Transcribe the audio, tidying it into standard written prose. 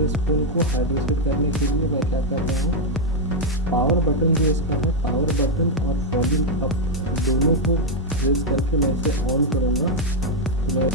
इस फ़ोन को हाइड्रोसेट करने के लिए मैं क्या कर रहा हूँ, पावर बटन जो इसका है, पावर बटन और वॉल्यूम अप दोनों को प्रेस करके मैं इसे ऑन करूँगा। मैं